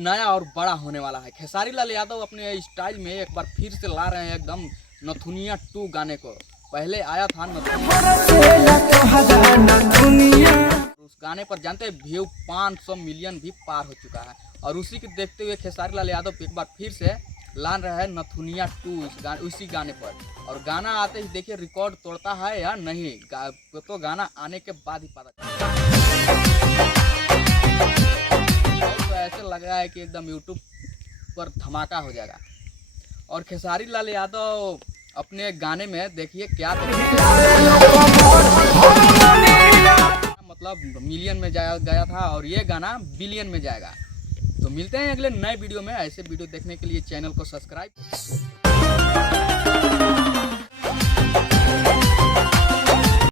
नया और बड़ा होने वाला है। खेसारी लाल यादव अपने स्टाइल में एक बार फिर से ला रहे हैं एकदम नथुनिया 2 गाने को। पहले आया था नथुनिया, उस गाने पर जानते हैं व्यू 500 मिलियन भी पार हो चुका है। और उसी को देखते हुए खेसारी लाल यादव एक बार फिर से ला रहे हैं नथुनिया 2 उसी गाने पर। और गाना आते ही देखिए रिकॉर्ड तोड़ता है या नहीं, तो गाना आने के बाद ही पता चलता है। तो ऐसे लग रहा है कि एकदम यूट्यूब पर धमाका हो जाएगा। और खेसारी लाल यादव अपने गाने में देखिए क्या मतलब मिलियन में गया था और ये गाना बिलियन में जाएगा। तो मिलते हैं अगले नए वीडियो में। ऐसे वीडियो देखने के लिए चैनल को सब्सक्राइब